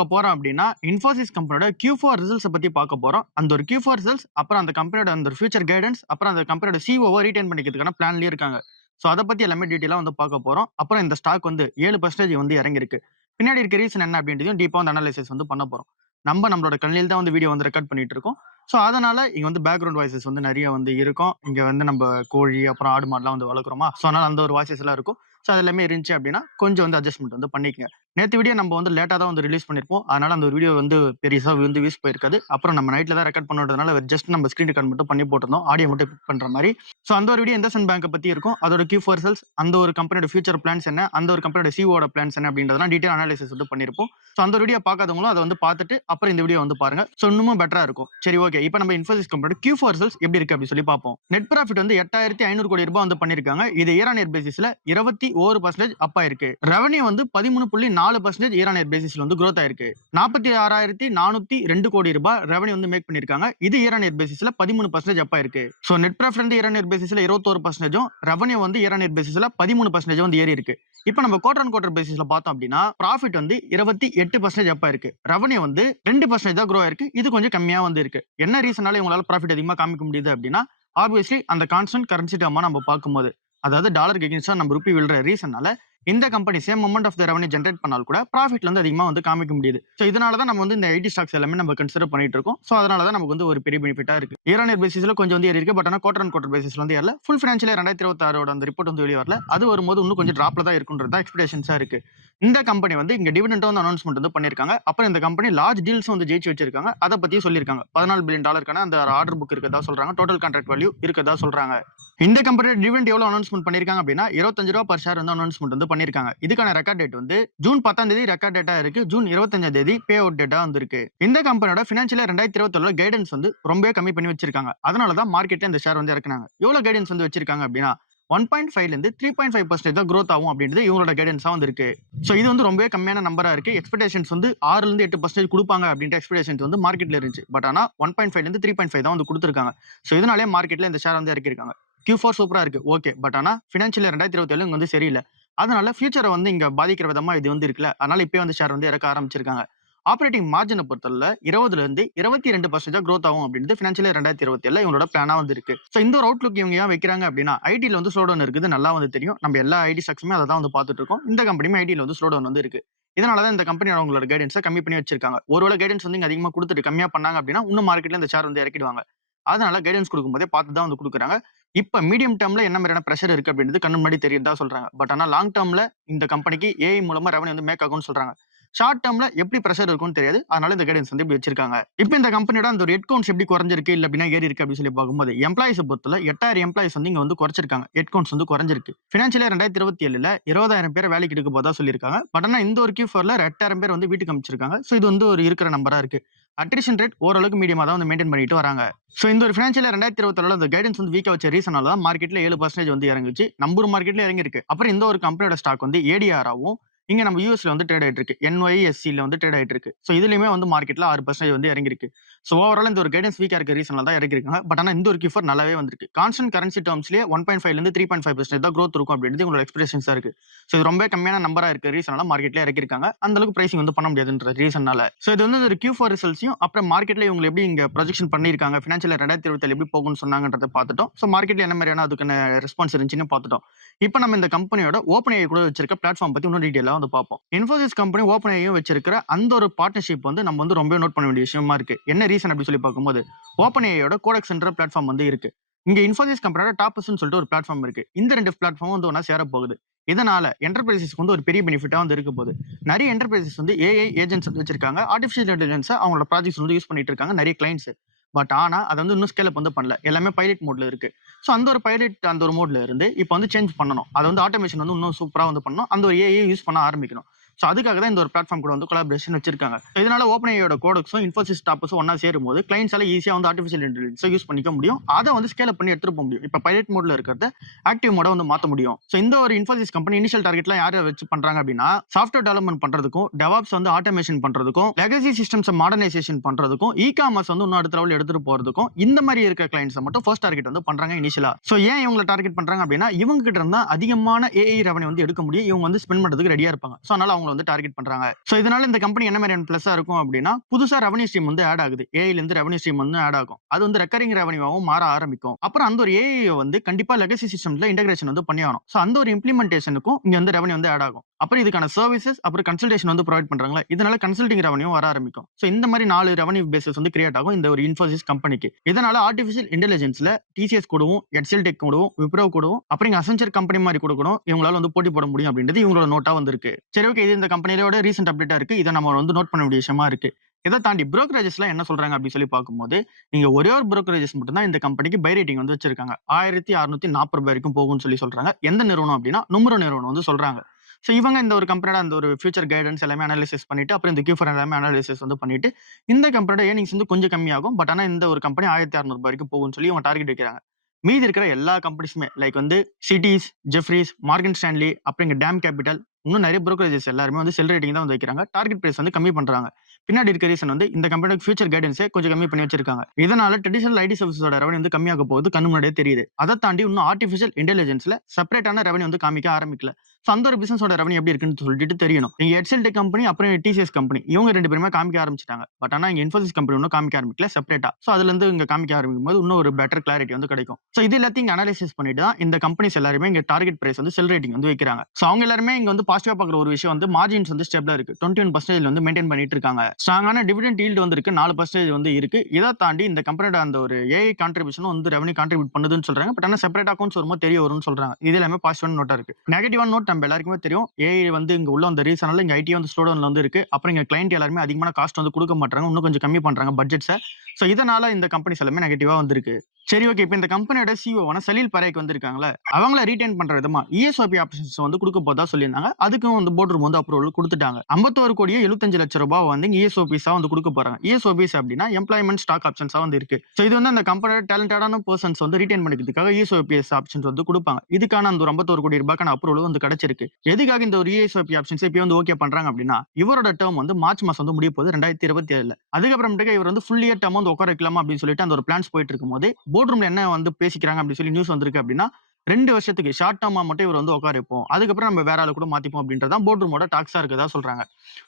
பார்க்க போறோம் அப்படின்னா, இன்ஃபோசிஸ் கம்பெனியோட Q4 ரிசல்ட்ஸ பத்தி பார்க்க போறோம். அந்த ஒரு Q4 ரிசல்ட்ஸ், அப்புறம் அந்த கம்பெனியோட அந்த ஃபியூச்சர் கைடன்ஸ், அப்புறம் அந்த கம்பெனியோட சிஓவ ரீடெயின் பண்ணிக்கிறதுக்கான பிளான்லயும் இருக்காங்க. சோ அத பத்தி எல்லாமே டீடைலா வந்து பார்க்க போறோம். அப்புறம் இந்த ஸ்டாக் வந்து 7% வந்து இறங்கியிருக்கு. பின்னாடி இருக்க ரீசன் என்ன அப்படின்றதையும் டீப்பா வந்து அனலைசிஸ் வந்து பண்ண போறோம். நம்மளோட கணினியில தான் வந்து வீடியோ வந்து ரெக்கார்ட் பண்ணிட்டு இருக்கோம். சோ அதனால இங்க வந்து பேக்கிரவுண்ட் வாய்ஸஸ் வந்து நெறைய வந்து இருக்கும். இங்க வந்து நம்ம கோழி, அப்புறம் ஆடு மாடுலாம் வந்து வளர்க்குறோமா, சோ அதனால அந்த ஒரு வாய்ஸஸ் எல்லாம் இருக்கும். சோ அது எல்லாமே இருந்துச்சு அப்படின்னா கொஞ்சம் வந்து அட்ஜஸ்ட்மென்ட் வந்து பண்ணிக்கங்க. நேத்து வீடியோ நம்ம வந்து லேட்டா தான் வந்து ரிலீஸ் பண்ணிருப்போம். அதனால அந்த ஒரு வீடியோ வந்து பெருசா வந்து வியூஸ் போயிருக்காது. அப்புறம் நம்ம நைட்ல தான் ரெக்கார்ட் பண்ணுறதுனால ஜஸ்ட் நம்ம ஸ்கிரீன் ரெக்கார்ட் மட்டும் பண்ணி போட்டிருந்தோம். ஆடியோ மட்டும் பிக் பண்ற மாரி. சோ அந்த ஒரு வீடியோ இண்டஸ்இண்ட் பேங்க் பத்தி இருக்கும். அதோட Q4 ரிசல்ட்ஸ், அந்த ஒரு கம்பெனியோட ஃபியூச்சர் பிளான்ஸ் என்ன, அந்த ஒரு கம்பெனியோட சிஓட பிளான்ஸ் என்ன அப்படின்றதெல்லாம் டீடைல் அனாலிசிஸ் வந்து பண்ணிருப்போம். சோ அந்த வீடியோ பார்க்காதவங்களும் அதை வந்து பார்த்துட்டு அப்புறம் இந்த வீடியோ வந்து பாருங்க. சோ இன்னும் பெட்டரா இருக்கும். சரி, ஓகே. இப்போ நம்ம இன்ஃபோசிஸ் கம்பெனியோட Q4 ரிசல்ட்ஸ் எப்படி இருக்கு அப்படின்னு சொல்லி பார்ப்போம். நெட் ப்ராஃபிட் வந்து 8,500 கோடி ரூபாய் வந்து பண்ணிருக்காங்க. இது இயர் ஆன் இயர் பேசிஸ்ல 21% அப் ஆயிருக்கு. ரெவன்யூ வந்து 13.4% இயர் ஆன் இயர் பேசிஸ்ல வந்து growth ஆயிருக்கு. 46,402 கோடி ரூபாய் ரெவன்யூ வந்து மேக் பண்ணிருக்காங்க. இது இயர் ஆன் இயர் பேசிஸ்ல 13% அப் ஆயிருக்கு. சோ நெட் ப்ராஃபிட் வந்து இயர் ஆன் இயர் பேசிஸ்ல 21%, ரெவன்யூ வந்து இயர் ஆன் இயர் பேசிஸ்ல 13% வந்து ஏறி இருக்கு. இப்போ நம்ம குவார்டர் ஆன் குவார்டர் பேசிஸ்ல பார்த்தோம் அப்படின்னா ப்ராஃபிட் வந்து 28% அப் ஆயிருக்கு. ரெவன்யூ வந்து 2% தான் grow ஆயிருக்கு. இது கொஞ்சம் கம்மியா வந்து இருக்கு. என்ன ரீசனால இவங்களால ப்ராஃபிட் அதிகமா காமிக்க முடியுது அப்படின்னா, ஆப்வியஸ்லி அந்த கான்ஸ்டன்ட் கரன்சி டேர்மா நம்ம பார்க்கும்போது, அதாவது டாலருக்கு எகென்ஸ்டா நம்ம ரூபி விழுற ரீசனால இந்த company same amount of the revenue generate பண்ணாலும் கூட ப்ராஃபிட்ல வந்து அதிகமா வந்து காமிக்க முடியுது. சோ இதனால தான் நம்ம வந்து இந்த ஐடி ஸ்டாக்ஸ் எல்லாமே நம்ம கன்சிடர் பண்ணிட்டு இருக்கோம். சோ அதனால தான் நமக்கு வந்து ஒரு பெரிய பெனிஃபிட்டா இருக்கு. இயர் ஆன் இயர் பேசிஸ்ல கொஞ்சம் வந்து ஏறி இருக்கு. பட் ஆனா குவார்டர் ஆன் குவார்டர் பேசிஸ்ல வந்து ஏறல. ஃபுல் ஃபினான்ஷியல் 2026 அந்த ரிப்போர்ட் வந்து வெளிய வரல. அது வரும்போது இன்னும் கொஞ்சம் டிராப்ல தான் இருக்குன்றது தான் எக்ஸ்பெக்டேஷன்ஸா இருக்கு. இந்த கம்பெனி வந்து இங்க டிவிடெண்ட் வந்து அனௌன்ஸ்மென்ட் வந்து பண்ணிருக்காங்க. அப்புறம் இந்த கம்பெனி லார்ஜ் டீல்ஸ் வந்து ஜெயிச்சு வச்சிருக்காங்க. அத பத்தியும் சொல்லிருக்காங்க. $14 பில்லியன் அந்த ஆர்டர் புக் இருக்கதா சொல்றாங்க. டோட்டல் கான்ட்ராக்ட் வேல்யூ இருக்கதா சொல்றாங்க. இந்த கம்பெனியோட டிவிடெண்ட் எவ்வளவு அனௌன்ஸ்மென்ட் பண்ணிருக்காங்க அப்படின்னா ₹25 பர் ஷேர் வந்து அனௌன்ஸ்மென்ட் வந்து பண்ணிருக்காங்க. இதுக்கான ரெக்கார்ட் டேட் வந்து ஜூன் 10 ரெக்கார்ட் டேட்டா இருக்கு. ஜூன் 25 பே அவுட் டேட்டா வந்திருக்கு. இந்த கம்பெனியோட ஃபினான்ஷியல் 2027 கைடன்ஸ் வந்து ரொம்ப கம்மி பண்ணி வச்சிருக்காங்க. அதனால தான் மார்க்கெட்ல இந்த ஷேர் வந்து இறக்குனாங்க. எவ்வளவு கைடன்ஸ் வந்து வச்சிருக்காங்க அப்படின்னா 1.5 ல இருந்து 3.5% தான் growth ஆகும் அப்படின்றது இவங்களோட கைடன்ஸா வந்து இருக்கு. சோ இது வந்து ரொம்ப கம்மியான நம்பரா இருக்கு. எக்ஸ்பெக்டேஷன்ஸ் வந்து 6 ல இருந்து 8% கொடுப்பாங்க அப்படின்ற எக்ஸ்பெக்டேஷன்ஸ் வந்து மார்க்கெட்ல இருந்துச்சு. பட் ஆனா 1.5 ல இருந்து 3.5 தான் வந்து கொடுத்திருக்காங்க. சோ இதனாலே மார்க்கெட்ல இந்த ஷேர் வந்து இறக்கிருக்காங்க. Q4 சூப்பரா இருக்கு. ஓகே. பட் ஆனா ஃபினான்ஷியல் 2027 இங்க வந்து சரியில்லை. அதனால ஃபியூச்சரை வந்து இங்க பாதிக்கிற விதமா இது வந்து இருக்குல்ல. அதனால இப்பயே வந்து ஷேர் வந்து இறக்க ஆரம்பிச்சிருக்காங்க. ஆப்பரேட்டிங் மார்ஜினை பொறுத்தவரை 20 ல இருந்து 22% தான் growth ஆகும் அப்படின்றது ஃபினான்ஷியல் 2027 இவங்களோட பிளானா வந்து இருக்கு. சோ இந்த ஒரு அவுட்லுக் இவங்க ஏன் வைக்கிறாங்க அப்படின்னா ஐடில வந்து ஸ்லோ டவுன் இருக்குது நல்லா வந்து தெரியும். நம்ம எல்லா ஐடி ஸ்டாக்ஸுமே அதை தான் வந்து பார்த்துட்டு இருக்கோம். இந்த கம்பெனியுமே ஐடில வந்து ஸ்லோ டவுன் வந்து இருக்கு. இதனால தான் இந்த கம்பெனி அவங்களோட கைடன்ஸை கம்மி பண்ணி வச்சிருக்காங்க. ஒருவேளை கைடன்ஸ் வந்து இங்க அதிகமா கொடுத்துட்டு கம்மியா பண்ணாங்க அப்படின்னா இன்னும் மார்க்கெட்ல இந்த ஷேர் வந்து இறக்கிடுவாங்க. அதனால கைடன்ஸ் கொடுக்கும்போதே பார்த்து தான் வந்து கொடுக்குறாங்க. இப்ப மீடியம் டேர்ம்ல என்ன மாதிரியான பிரஷர் இருக்கு அப்படின்றது கண்ணு முன்னாடி தெரியுதா சொல்றாங்க. பட் ஆனா லாங் டேர்ம்ல இந்த கம்பெனிக்கு ஏஐ மூலமா ரெவன்யூ வந்து மேக் ஆகும்னு சொல்றாங்க. ஷார்ட் டேர்ம்ல எப்படி பிரஷர் இருக்கும்னு தெரியாது. அதனால இந்த கைடன்ஸ் வந்து இப்படி வச்சிருக்காங்க. இப்போ இந்த கம்பெனியோட அந்த ஒரு ஹெட் கவுண்ட்ஸ் எப்படி குறைஞ்சிருக்கு இல்ல அப்படின்னா ஏறி இருக்கு அப்படின்னு சொல்லி பார்க்கும்போது எம்ப்ளாயிஸ் பொறுத்தல 8,000 எம்ப்ளாயிஸ் வந்து இங்க வந்து குறைச்சிருக்காங்க. ஹெட் கவுண்ட்ஸ் வந்து குறைஞ்சிருக்கு. ஃபினான்ஷியல் 2027 20,000 பேர் வேலைக்கு எடுக்க போதா சொல்லியிருக்காங்க. பட் ஆனா இந்த ஒரு Q4 8,000 பேர் வந்து வீட்டுக்கு அனுப்பிச்சிருக்காங்க. சோ இது வந்து ஒரு இருக்கிற நம்பரா இருக்கு. அட்ரிஷன் ரேட் ஓரளவுக்கு மீடியமா தான் வந்து மெயின்டைன் பண்ணிட்டு வராங்க. சோ இந்த ஒரு ஃபினான்ஷியல் 2027 அந்த கைடன்ஸ் வந்து வீக்கா வச்ச ரீசனால தான் மார்க்கெட்ல 7% வந்து இறங்குச்சு. நம்ம ஒரு மார்க்கெட்ல இறங்கி இருக்கு. அப்புறம் இந்த ஒரு கம்பெனியோட ஸ்டாக் வந்து ஏடிஆர் ஆவும் இங்க நம்ம யூஎஸ்ல வந்து ட்ரேட் ஆயிட்டு இருக்கு. NYSE ல வந்து ட்ரேட் ஆயிட்டு இருக்கு. சோ இதுலயுமே வந்து மார்க்கெட்ல 6% வந்து இறங்கி இருக்கு. சோ ஓவரால் இந்த ஒரு கைடன்ஸ் வீக்கா இருக்க ரீசனால தான் இறக்கி இருக்காங்க. பட் ஆனா இந்த ஒரு Q4 நல்லாவே வந்திருக்கு. கான்ஸ்டன்ட் கரன்சி டேர்ம்ஸ்லயே 1.5 ல இருந்து 3.5% தான் growth இருக்கும் அப்படின்றது உங்களோட எக்ஸ்பெக்டேஷன்ஸா இருக்கு. சோ இது ரொம்ப கம்மியான நம்பரா இருக்க ரீசனால மார்க்கெட்ல இறக்கி இருக்காங்க. அந்த அளவுக்கு பிரைசிங் வந்து பண்ண முடியாதுன்ற ரீசனால. சோ இது வந்து ஒரு Q4 ரிசல்ட்ஸையும் அப்புறம் மார்க்கெட்ல இவங்க எப்படி இங்க ப்ரொஜெக்ஷன் பண்ணிருக்காங்க. ஃபினான்ஷியல் 2027 எப்படி போகும்னு சொன்னாங்கன்றத பார்த்துட்டோம். சோ மார்க்கெட்ல என்ன மாதிரியான அதுக்கான ரெஸ்பான்ஸ் இருந்துச்சுன்னு பார்த்துட்டோம். இப்போ நம்ம இந்த கம்பெனியோட OpenAI கூட வச்சிருக்க பிளாட்ஃபார்ம் பத்தி இன்னும் டீடைலா வந்து பார்ப்போம். இன்ஃபோசிஸ் கம்பெனி OpenAI வச்சிருக்கிற அந்த ஒரு பார்ட்னர்ஷிப் வந்து நம்ம வந்து ரொம்ப நோட் பண்ண வேண்டிய விஷயமா இருக்கு. என்ன ரீசன் அப்படி சொல்லி பார்க்கும்போது OpenAI கோடெக்ஸ் என்ற பிளாட்ஃபார்ம் வந்து இருக்கு. இங்க இன்ஃபோசிஸ் கம்பெனியோட டாப்ஸ்னு சொல்லிட்டு ஒரு பிளாட்ஃபார்ம் இருக்கு. இந்த ரெண்டு பிளாட்ஃபார்ம் வந்து ஒண்ணா சேர போகுது. இதனால என்டர்பிரைசஸ்க்கு வந்து ஒரு பெரிய பெனிஃபிட்டா வந்து இருக்க போகுது. நிறைய என்டர்பிரைசஸ் வந்து AI ஏஜென்ட்ஸ் வந்து வச்சிருக்காங்க. ஆர்டிஃபிஷியல் இன்டெலிஜென்ஸ் அவங்களோட ப்ராஜெக்ட்ஸ் வந்து யூஸ் பண்ணிட்டு இருக்காங்க நிறைய கிளைண்ட்ஸ். பட் ஆனா அதை வந்து இன்னும் ஸ்கேல் அப் வந்து பண்ணல. எல்லாமே பைலட் மோட்ல இருக்கு. சோ அந்த ஒரு பைலட் அந்த ஒரு மோட்ல இருந்து இப்போ வந்து சேஞ்ச் பண்ணணும். அதை வந்து ஆட்டோமேஷன் வந்து இன்னும் சூப்பரா வந்து பண்ணணும். அந்த ஒரு AI யூஸ் பண்ண ஆரம்பிக்கணும். சோ அதுக்காக தான் இந்த ஒரு பிளாட்ஃபார்ம் கூட வந்து கொலாபரேஷன் வச்சிருக்காங்க. இதனால OpenAI கோடெக்ஸும் இன்ஃபோசிஸ் டாப்ஸும் ஒண்ணா சேரும்போது கிளைண்ட்ஸால ஈஸியா வந்து ஆர்டிஃபிஷியல் இன்டெலிஜென்ஸ் யூஸ் பண்ணிக்க முடியும். அதை வந்து ஸ்கேல் அப் பண்ணி எடுத்துட்டு போக முடியும். இப்போ பைலட் மோட்ல இருக்கிறத ஆக்டிவ் மோட வந்து மாத்த முடியும். சோ இந்த ஒரு இன்ஃபோசிஸ் கம்பெனி இனிஷியல் டார்கெட்லாம் யாரை வச்சு பண்றாங்க அப்படின்னா சாஃப்ட்வேர் டெவலப்மெண்ட் பண்றதுக்கும் டெவாப்ஸ் வந்து ஆட்டோமேஷன் பண்றதுக்கும் லெகசி சிஸ்டம்ஸ் மாடர்னைசேஷன் பண்றதுக்கும் இ-காமர்ஸ் வந்து இன்னும் அடுத்த லெவல் எடுத்துட்டு போறதுக்கும் இந்த மாதிரி இருக்க கிளைண்ட்ஸ் மட்டும் ஃபர்ஸ்ட் டார்கெட் வந்து பண்றாங்க இனிஷியலா. சோ ஏன் இவங்க டார்கெட் பண்றாங்க அப்படின்னா இவங்க கிட்ட இருந்தா அதிகமான AI ரெவன்யூ வந்து எடுக்க முடியும். இவங்க வந்து ஸ்பெண்ட் பண்றதுக்கு ரெடியா இருப்பாங்க. சோ அதனால அவங்க அவங்கள வந்து டார்கெட் பண்றாங்க. சோ இதனால இந்த கம்பெனி என்ன மாதிரியான பிளஸ்ஸா இருக்கும் அப்படின்னா, புதுசா ரெவென்யூ ஸ்ட்ரீம் வந்து ஆட் ஆகுது. ஏஐல இருந்து ரெவென்யூ ஸ்ட்ரீம் வந்து ஆட் ஆகும். அது வந்து ரெக்கரிங் ரெவென்யூவாவும் மாற ஆரம்பிக்கும். அப்புறம் அந்த ஒரு ஏஐ வந்து கண்டிப்பா லெகசி சிஸ்டம்ஸ்ல இன்டகிரேஷன் வந்து பண்ணி ஆகணும். சோ அந்த ஒரு இம்ப்ளிமெண்டேஷனுக்கும் இங்க வந்து ரெவென்யூ வந்து ஆட் ஆகும். அப்புறம் இதுக்கான சர்வீசஸ் அப்புறம் கன்சல்டேஷன் வந்து ப்ரொவைட் பண்றாங்களா, இதனால கன்சல்டிங் ரெவென்யூ வர ஆரம்பிக்கும். சோ இந்த மாதிரி 4 ரெவென்யூ பேசஸ் வந்து கிரியேட் ஆகும் இந்த ஒரு இன்ஃபோசிஸ் கம்பெனிக்கு. இதனால ஆர்டிஃபிஷியல் இன்டெலிஜென்ஸ்ல டிசிஎஸ் கூடவும், எக்ஸெல் டெக் கூடவும், விப்ரோ கூடவும், அப்புறம் அசென்ச்சர் கம்பெனி மாதிரி கூட இவங்களால வந்து போட்டி போட முடியும் அப்படின்றது இவங்களோட நோட்டா வந்திருக்கு. சரி, ஓகே, இது இந்த கம்பெனியோட ரீசென்ட் அப்டேட்டா இருக்கு. இதை நம்ம வந்து நோட் பண்ண வேண்டிய விஷயமா இருக்கு. இதை தாண்டி புரோக்கரேஜஸ்லாம் என்ன சொல்றாங்க அப்படின்னு சொல்லி பார்க்கும்போது, நீங்க ஒரே ஒரு புரோக்கரேஜஸ் மட்டும் தான் இந்த கம்பெனிக்கு பை ரேட்டிங் வந்து வச்சிருக்காங்க. ₹1640 வரைக்கும் போகும்னு சொல்லி சொல்றாங்க. எந்த நிறுவனம் அப்படின்னா நும்ரோ நிறுவனம் வந்து சொல்றாங்க. சோ இவங்க இந்த ஒரு கம்பெனியோட அந்த ஒரு ஃபியூச்சர் கைடன்ஸ் எல்லாமே அனாலிசிஸ் பண்ணிட்டு, அப்புறம் இந்த Q4 எல்லாமே அனாலிசிஸ் வந்து பண்ணிட்டு, இந்த கம்பெனியோட ஏர்னிங்ஸ் வந்து கொஞ்சம் கம்மியாகும். பட் ஆனா இந்த ஒரு கம்பெனி ₹1600 வரைக்கும் போகும்னு சொல்லி இவங்க டார்கெட் வைக்கிறாங்க. மீதி இருக்கிற எல்லா கம்பெனிஸுமே லைக் வந்து சிட்டிஸ், ஜெஃப்ரீஸ், மார்கன் ஸ்டான்லி, அப்புறம் இங்க டேம் கேபிட்டல், இன்னும் நிறைய புரோக்கரேஜஸ் எல்லாருமே வந்து செல் ரேட்டிங் தான் வந்து வைக்கிறாங்க. டார்கெட் பிரைஸ் வந்து கம்மி பண்றாங்க. பின்னாடி இருக்க ரீசன் வந்து இந்த கம்பெனியோட ஃபியூச்சர் கைடன்ஸே கொஞ்சம் கம்மி பண்ணி வச்சிருக்காங்க. இதனால ட்ரெடிஷனல் ஐடி சர்வீஸோட ரெவன்யூ வந்து கம்மியாக போகுது கண்ணு முன்னாடியே தெரியுது. அதை தாண்டி இன்னும் ஆர்டிஃபிஷியல் இன்டெலிஜென்ஸ்ல செப்பரேட்டான ரெவன்யூ வந்து காமிக்க ஆரம்பிக்கல. சோ அந்த ஒரு பிசினஸோட ரெவன்யூ எப்படி இருக்குன்னு சொல்லிட்டு தெரியணும். இங்க எக்ஸெல் டெக் கம்பெனி அப்புறம் டிசிஎஸ் கம்பெனி இவங்க 2 பேருமே காமிக்க ஆரம்பிச்சிட்டாங்க. பட் ஆனா இங்க இன்ஃபோசிஸ் கம்பெனி இன்னும் காமிக்க ஆரம்பிக்கல செப்பரேட்டா. சோ அதுல இருந்து இங்க காமிக்க ஆரம்பிக்கும் போது இன்னும் ஒரு பெட்டர் கிளாரிட்டி வந்து கிடைக்கும். சோ இது எல்லாத்தையும் இங்க அனாலிசிஸ் பண்ணிட்டு தான் இந்த கம்பெனிஸ் எல்லாருமே இங்க டார்கெட் பிரைஸ் வந்து செல் ரேட்டிங் வந்து வைக்கிறாங்க. சோ அவங்க எல்லாருமே இங்க வந்து பாசிட்டிவா பாக்குற ஒரு விஷயம் வந்து மார்ஜின்ஸ் வந்து ஸ்டேபிளா இருக்கு. 21% வந்து மெயின்டைன் பண்ணிட்டு இருக்காங்க. ஸ்ட்ராங்கான டிவிடெண்ட் ஈல்ட் வந்து இருக்கு. 4% வந்து இருக்கு. இதை தாண்டி இந்த கம்பெனியோட அந்த ஒரு ஏஐ கான்ட்ரிபியூஷன் வந்து ரெவன்யூ கான்ட்ரிபியூட் பண்ணுதுன்னு சொல்றாங்க. பட் ஆனா செப்பரேட் அக்கௌண்ட்ஸ் வரும்போது தெரிய வரும்னு சொல்றாங்க. இது எல்லாமே பாசிட்டிவான நோட்டா இருக்கு. நெகட்டிவான நோட் நம்ம எல்லாருக்குமே தெரியும். ஏஐ வந்து இங்க உள்ள அந்த ரீசனால இங்க ஐடி வந்து ஸ்லோ டவுன்ல வந்து இருக்கு. அப்புறம் இங்க கிளையன்ட் எல்லாருமே அதிகமான காஸ்ட் வந்து கொடுக்க மாட்டாங்க. இன்னும் கொஞ்சம் கம்மி பண்றாங்க பட்ஜெட்ஸை. சோ இதனால இந்த கம்பெனிஸ் எல்லாமே நெகட்டிவா வந்திருக்கு. சரி, ஓகே, இப்போ இந்த கம்பெனியோட சிஓவான சலீல் பரேக் வந்திருக்காங்களே, அவங்கள ரீடைன் பண்ற விதமா இஎஸ்ஓபி ஆப்ஷன்ஸ் வந்து கொடுக்க போதா சொல்லியிருந்தாங்க. அதுக்கும் வந்து போர்ட் ரூம் வந்து அப்ரூவல் கொடுத்துட்டாங்க. 51 கோடியே 75 லட்சம் ரூபாய் வந்து இஎஸ்ஓபிஸா வந்து கொடுக்க போறாங்க. இஎஸ்ஓபிஸ் அப்படின்னா எம்ப்ளாய்மெண்ட் ஸ்டாக் ஆப்ஷன்ஸா வந்து இருக்கு. சோ இது வந்து அந்த கம்பெனியோட டேலண்டடான பர்சன்ஸ் வந்து ரீடைன் பண்ணிக்கிறதுக்காக இஎஸ்ஓபிஎஸ் ஆப்ஷன்ஸ் வந்து கொடுப்பாங்க. இதுக்கான அந்த 51 கோடி ரூபாய்க்கான அப்ரூவல் வந்து கிடைச்சிருக்கு. எதுக்காக இந்த ஒரு இஎஸ்ஓபி ஆப்ஷன்ஸ் இப்போ வந்து ஓகே பண்றாங்க அப்படின்னா, இவரோட டேர்ம் வந்து மார்ச் மாசம் வந்து முடிய போகுது 2027. அதுக்கப்புறமேட்டுக்கு இவர் வந்து ஃபுல் இயர் டேர்ம் வந்து உட்கார வைக்கலாமா அப்படின்னு சொல்லிட்டு அந்த ஒரு பிளான்ஸ் போயிட்டு இருக்கும்போது போர்ட் ரூம்ல என்ன வந்து பேசிக்கிறாங்க அப்படின்னு சொல்லி நியூஸ் வந்திருக்கு அப்படின்னா, 2 வருஷத்துக்கு ஷார்ட் டேர்மா மட்டும் இவர் வந்து உட்கார வைப்போம். அதுக்கப்புறம் நம்ம வேற ஆளு கூட மாத்திப்போம் அப்படின்றதான் போர்ட் ரூமோட டாக்ஸா இருக்கதா சொல்றாங்க.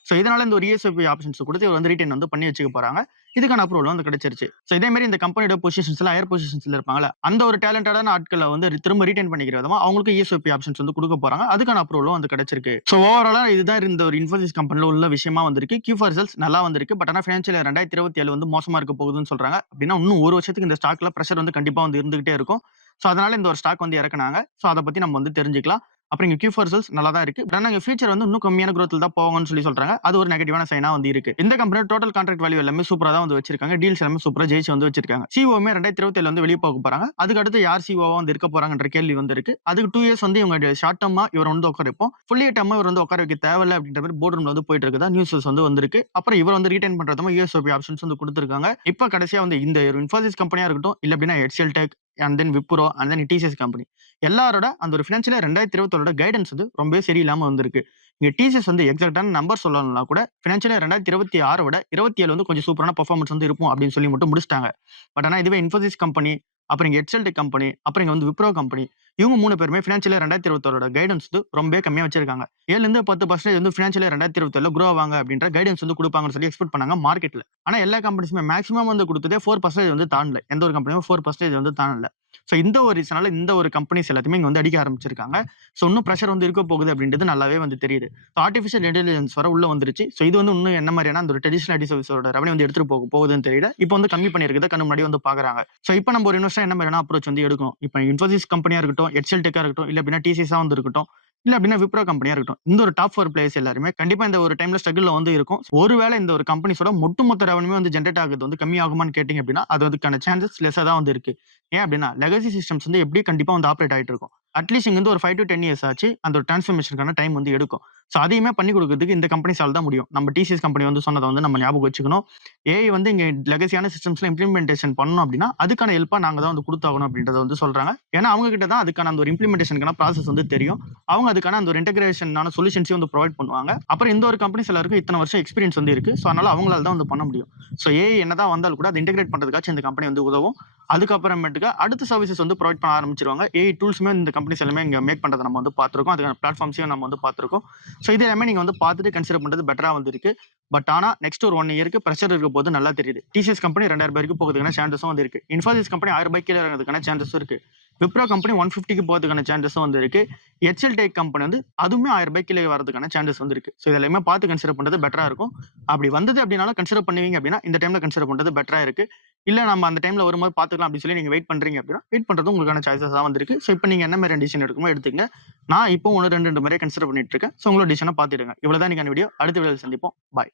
சோ இதனால இந்த ஒரு இஎஸ்ஓபி ஆப்ஷன்ஸ் கொடுத்து இவர் வந்து ரீடைன் வந்து பண்ணி வச்சுக்க போறாங்க. இதுக்கான அப்ரூவல் வந்து கிடைச்சிருச்சு. சோ இதே மாதிரி இந்த கம்பெனியோட பொசிஷன்ஸ்ல ஹையர் பொசிஷன்ஸ்ல இருப்பாங்கல்ல, அந்த ஒரு டேலண்டடான ஆட்களை வந்து திரும்ப ரீடைன் பண்ணிக்கிற விதமா அவங்களுக்கு இஎஸ்ஓபி ஆப்ஷன்ஸ் வந்து கொடுக்க போறாங்க. அதுக்கான அப்ரூவலும் வந்து கிடைச்சிருக்கு. சோ ஓவராலா இதுதான் இந்த ஒரு இன்ஃபோசிஸ் கம்பெனில உள்ள விஷயமா வந்திருக்கு. Q4 ரிசல்ட்ஸ் நல்லா வந்திருக்கு. பட் ஆனா ஃபினான்ஷியல் 2027 வந்து மோசமா இருக்க போகுதுன்னு சொல்றாங்க. அப்படின்னா இன்னும் ஒரு வருஷத்துக்கு இந்த ஸ்டாக்ல பிரஷர் வந்து கண்டிப்பா வந்து இருந்துகிட்டே இருக்கும். சோ அதனால இந்த ஒரு ஸ்டாக் வந்து இறக்குனாங்க. சோ அதை பத்தி நம்ம வந்து தெரிஞ்சுக்கலாம். அப்புறம் இங்க Q4 ரிசல்ட்ஸ் நல்லா தான் இருக்கு. பட் ஆனா இங்க ஃபியூச்சர் வந்து இன்னும் கம்மியான growthல தான் போவாங்கன்னு சொல்லி சொல்றாங்க. அது ஒரு நெகட்டிவான சைனா வந்து இருக்கு. இந்த கம்பெனியோட டோட்டல் கான்ட்ராக்ட் வேல்யூ எல்லாமே சூப்பரா தான் வந்து வச்சிருக்காங்க. டீல்ஸ் எல்லாமே சூப்பரா ஜெயிச்சு வந்து வச்சிருக்காங்க. சிஓமே 2027 வந்து வெளிய போக போறாங்க. அதுக்கு அடுத்து யார் சிஓவா வந்து இருக்க போறாங்கன்ற கேள்வி வந்து இருக்கு. அதுக்கு 2 இயர்ஸ் வந்து இவங்க ஷார்ட் டர்மா இவர் வந்து உட்கார வைப்போம். ஃபுல் இயர் டர்மா இவர் வந்து உட்கார வைக்க தேவையில்ல அப்படின்ற மாதிரி போர்ட் ரூம்ல வந்து போயிட்டு இருக்கதா நியூஸஸ் வந்து வந்திருக்கு. அப்புறம் இவர் வந்து ரீடைன் பண்றதுமா யூஎஸ்ஓபி ஆப்ஷன்ஸ் வந்து கொடுத்திருக்காங்க. இப்ப கடைசியா வந்து இந்த இன்ஃபோசிஸ் கம்பெனியா இருக்கட்டும், இல்ல அப்படின்னா HCL Tech and then Wipro and then TCS company எல்லாரோட அந்த ஒரு ஃபினான்ஷியல் 2027 கைடன்ஸ் வந்து ரொம்பவே சரியில்லாம வந்திருக்கு. இங்க டிசிஎஸ் வந்து எக்ஸாக்டான நம்பர் சொல்லணும்னா கூட ஃபினான்ஷியல் 2026 விட 27 வந்து கொஞ்சம் சூப்பரான பெர்ஃபார்மன்ஸ் வந்து இருக்கும் அப்படின்னு சொல்லி மட்டும் முடிச்சிட்டாங்க. பட் ஆனா இதுவே இன்ஃபோசிஸ் கம்பெனி, அப்புறம் இங்க எக்ஸெல் டெக் கம்பெனி, அப்புறம் இங்க வந்து விப்ரோ கம்பெனி, இவங்க 3 பேருமே ஃபினான்ஷியல் 2027 கைடன்ஸ் வந்து ரொம்பவே கம்மியா வச்சிருக்காங்க. 7 இருந்து 10% வந்து ஃபினான்ஷியல் 2027 க்ரோ ஆவாங்க அப்படின்ற கைடன்ஸ் வந்து கொடுப்பாங்கன்னு சொல்லி எக்ஸ்பெக்ட் பண்ணாங்க மார்க்கெட்ல. ஆனா எல்லா கம்பெனிஸுமே மேக்ஸிமம் வந்து கொடுத்ததே 4% வந்து தாண்டல. எந்த ஒரு கம்பெனியும் 4% வந்து தாண்டல. சோ இந்த ஒரு ரீசனால இந்த ஒரு கம்பெனிஸ் எல்லாத்தையுமே இங்க வந்து அடிக்க ஆரம்பிச்சிருக்காங்க. சோ இன்னும் பிரஷர் வந்து இருக்க போகுது அப்படின்றது நல்லாவே வந்து தெரியுது. சோ ஆர்டிஃபிஷியல் இன்டெலிஜென்ஸ் வர உள்ள வந்துருச்சு. சோ இது வந்து இன்னும் என்ன மாதிரியான அந்த ஒரு ட்ரெடிஷனல் ஐடி சர்வீஸோட ரெவன்யூ வந்து எடுத்துட்டு போகுதுன்னு தெரியல. இப்போ வந்து கம்மி பண்ணியிருக்கிறத கண்ணு முன்னாடி வந்து பாக்குறாங்க. சோ இப்போ நம்ம ஒரு இன்வெஸ்டர் என்ன மாதிரியான அப்ரோச் வந்து எடுக்கணும். இப்போ இன்ஃபோசிஸ் கம்பெனியா இருக்கட்டும், எக்ஸெல் டெக்கா இருக்கட்டும், இல்ல அப்படின்னா டிசிஎஸா வந்து இருக்கட்டும், இல்ல அப்படின்னா விப்ரோ கம்பெனியா இருக்கட்டும், இந்த ஒரு டாப் 4 பிளேயர்ஸ் எல்லாருமே கண்டிப்பா இந்த ஒரு டைம்ல ஸ்ட்ரகிள்ல வந்து இருக்கும். ஒருவேளை இந்த ஒரு கம்பெனிஸோட ஒட்டுமொத்த ரெவன்யூ வந்து ஜெனரேட் ஆகுது வந்து கம்மி ஆகுமான்னு கேட்டீங்க அப்படின்னா அது அதுக்கான சான்சஸ் லெஸ்ஸா தான் வந்து இருக்கு. ஏன் அப்படின்னா லெகசி சிஸ்டம்ஸ் வந்து எப்படி கண்டிப்பா வந்து ஆப்ரேட் ஆயிட்டு இருக்கும். அட்லீஸ்ட் இங்க வந்து ஒரு 5 to 10 இயர்ஸ் ஆச்சு அந்த ஒரு டிரான்ஸ்ஃபர்மேஷனுக்கான டைம் வந்து எடுக்கும். சோ அதையுமே பண்ணி கொடுக்கிறதுக்கு இந்த கம்பெனிஸால தான் முடியும். நம்ம டிசிஎஸ் கம்பெனி வந்து சொன்னதை வந்து நம்ம ஞாபகம் வச்சுக்கணும். ஏஐ வந்து இங்க லெகசியான சிஸ்டம்ஸ்ல இம்ப்ளிமெண்டேஷன் பண்ணணும் அப்படின்னா அதுக்கான ஹெல்ப்பா நாங்க தான் வந்து கொடுத்தாகணும் அப்படின்றத வந்து சொல்றாங்க. ஏன்னா அவங்க கிட்ட தான் அதுக்கான அந்த ஒரு இம்ப்ளிமெண்டேஷனுக்கான ப்ராசஸ் வந்து தெரியும். அவங்க அதுக்கான அந்த ஒரு இன்டகிரேஷனான சொல்யூஷன்ஸையும் வந்து ப்ரொவைட் பண்ணுவாங்க. அப்புறம் இந்த ஒரு கம்பெனிஸ் எல்லாருக்கும் இத்தனை வருஷம் எக்ஸ்பீரியன்ஸ் வந்து இருக்கு. சோ அதனால அவங்களால தான் வந்து பண்ண முடியும். சோ ஏஐ என்னதான் வந்தாலும் கூட அதை இன்டகிரேட் பண்றதுக்காச்சும் இந்த கம்பெனி வந்து உதவும். அதுக்கப்புறமேட்டுக்கு அடுத்த சர்வீசஸ் வந்து ப்ரொவைட் பண்ண ஆரம்பிச்சிருவாங்க. ஏஐ டூல்ஸுமே இந்த கம்பெனிஸ் எல்லாமே இங்க மேக் பண்றதை நம்ம வந்து பார்த்திருக்கோம். அதுக்கான பிளாட்ஃபார்ம்ஸையும் நம்ம வந்து பார்த்திருக்கோம். ஸோ இது எல்லாமே நீங்க வந்து பார்த்துட்டு கன்சிடர் பண்றது பெட்டரா வந்து இருக்கு. பட் ஆனா நெக்ஸ்ட் ஒரு 1 இயருக்கு பிரஷர் இருக்க போது நல்லா தெரியுது. டிசிஎஸ் கம்பெனி 2000 ரூபாய்க்கு போகிறதுக்கான சான்சஸும் வந்து இருக்கு. இன்ஃபோசிஸ் கம்பெனி 1000 ரூபாய்க்கு கீழ இறங்குறதுக்கான சான்சஸும் இருக்கு. விப்ரோ கம்பெனி 150க்கு போகிறதுக்கான சான்சஸும் வந்து இருக்கு. HCL டெக் கம்பெனி வந்து அதுவுமே 1000 ரூபாய்க்கு கீழ வரதுக்கான சான்சஸ் வந்து இருக்கு. ஸோ இதெல்லாமே பார்த்து கன்சிடர் பண்றது பெட்டரா இருக்கும். அப்படி வந்தது அப்படின்னாலும் கன்சிடர் பண்ணுவீங்க அப்படின்னா இந்த டைம்ல கன்சிடர் பண்றது பெட்டரா இருக்கு. இல்ல நம்ம அந்த டைம்ல வரும்போது பார்த்துக்கலாம் அப்படின்னு சொல்லி நீங்க வெயிட் பண்றீங்க அப்படின்னா வெயிட் பண்றது உங்களுக்கான சாய்ஸஸா வந்திருக்கு. ஸோ இப்போ நீங்க என்ன மாதிரி டிசிஷன் எடுக்கணுமோ எடுத்துங்க. நான் இப்போ 1 2 முறையே கன்சிடர் பண்ணிட்டு இருக்கேன். ஸோ உங்களோட டிசிஷனை பார்த்துடுங்க. இவ்வளவுதான் இன்னைக்கான வீடியோ. அடுத்த வீடியோவில் சந்திப்போம். பாய்.